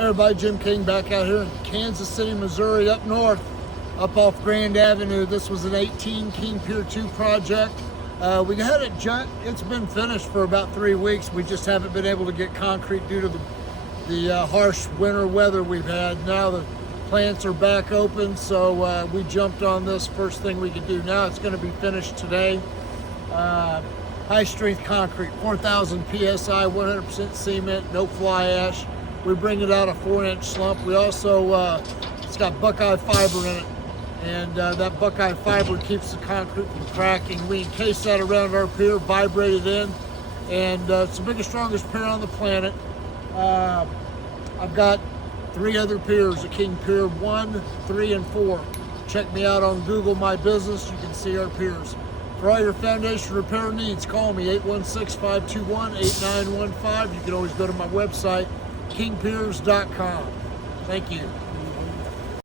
Hey everybody, Jim King back out here in Kansas City, Missouri, up north, up off Grand Avenue. This was an 18 King Pier 2 project. We had it it's been finished for about 3 weeks. We just haven't been able to get concrete due to the harsh winter weather we've had. Now the plants are back open, so we jumped on this first thing we could do. Now it's going to be finished today. High strength concrete, 4,000 PSI, 100% cement, no fly ash. We bring it out a 4-inch slump. We also, it's got Buckeye fiber in it, and that Buckeye fiber keeps the concrete from cracking. We encase that around our pier, vibrate it in, and it's the biggest, strongest pier on the planet. I've got 3 other piers, a King Pier 1, 3, and 4. Check me out on Google My Business. You can see our piers. For all your foundation repair needs, call me 816-521-8915. You can always go to my website, kingpiers.com. Thank you.